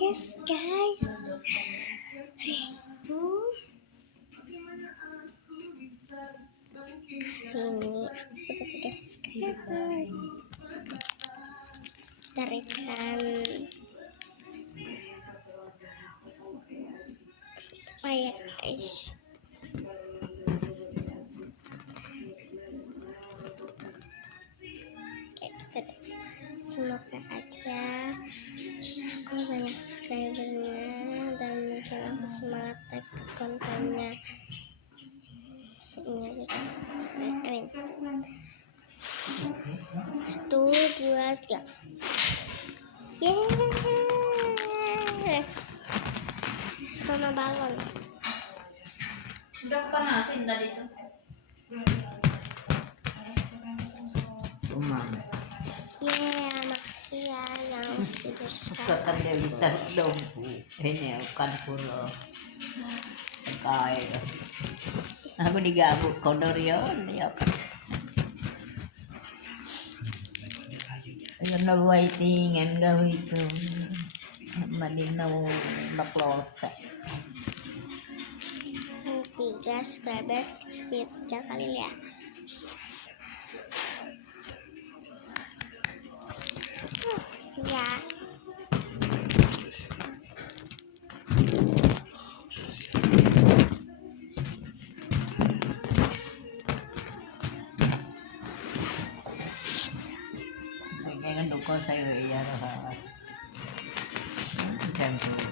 Yes, guys. Sini aku udah 3 subscriber. Tarikan apa ya guys? Semoga aja aku banyak subscribernya dan muncul semangat take kontennya. Amin. 1, 2, 3. Yeay. Sama balon. Udah panasin tadi tuh. Yeah, makasih ya yang subscribe. Kata dia bitar dong. Ini bukan pulau. Kaya. Aku digabung kodorion ya kan. Ayun na waiting and gawin ito. Malinaw baklosa. 3 subscriber skip 3 kali ya. Makasih ya. Kaya nga ko sa'yo iya. Siyempre.